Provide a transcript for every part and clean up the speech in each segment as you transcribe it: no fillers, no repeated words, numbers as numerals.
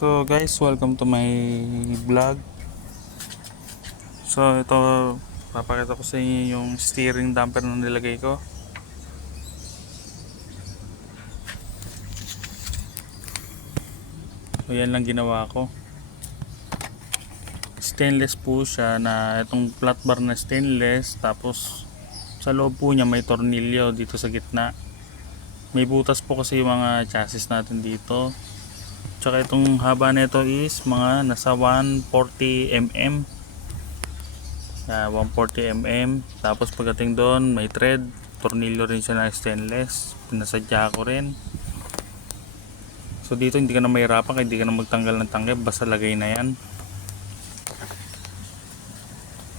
So guys, welcome to my vlog. So ito, papakita ko sa inyo yung steering damper na nilagay ko. So yan lang ginawa ko. Stainless po siya, na itong flat bar na stainless. Tapos sa loob po niya may tornilyo dito sa gitna. May butas po kasi yung mga chassis natin dito. Tsaka itong haba nito is mga nasa 140 mm. 140 mm. Tapos pagdating doon may thread, tornilyo rin siya na stainless. Pinasadya ko rin. So dito hindi ka na mahirapan, kaya hindi ka na magtanggal ng tanggap, basta lagay na yan.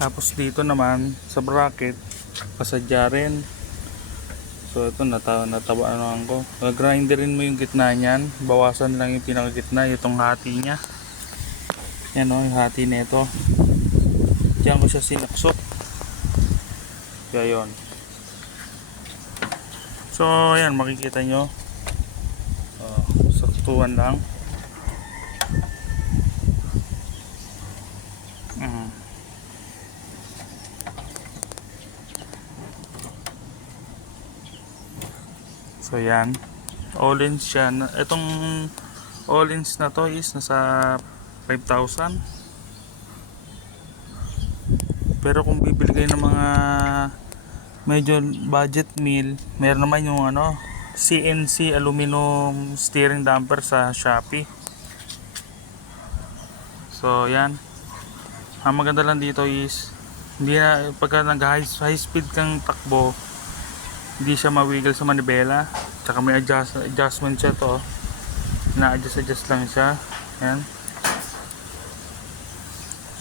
Tapos dito naman sa bracket, pasadya rin. So ito natawaan ko. Grinderin mo yung gitna niyan, bawasan lang yung pinakagitna, itong hati niya. Yan o, yung hati nito. Diyan ko siya sinaksok. Kaya yun. So ayan, makikita nyo. Saktuan lang. So yan, all-ins siya. Itong all-ins na to is nasa 5,000. Pero kung bibili kayo ng mga medyo budget meal, meron naman yung CNC aluminum steering damper sa Shopee. So yan, ang maganda lang dito is hindi na, pagka nag high speed kang takbo, hindi siya mawiggle sa manibela. Tsaka may adjustment siya to, na-adjust lang siya. Yan.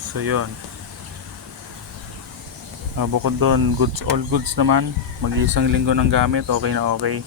So yun, bukod doon, all goods naman. Mag-isang linggo ng gamit, okay na okay.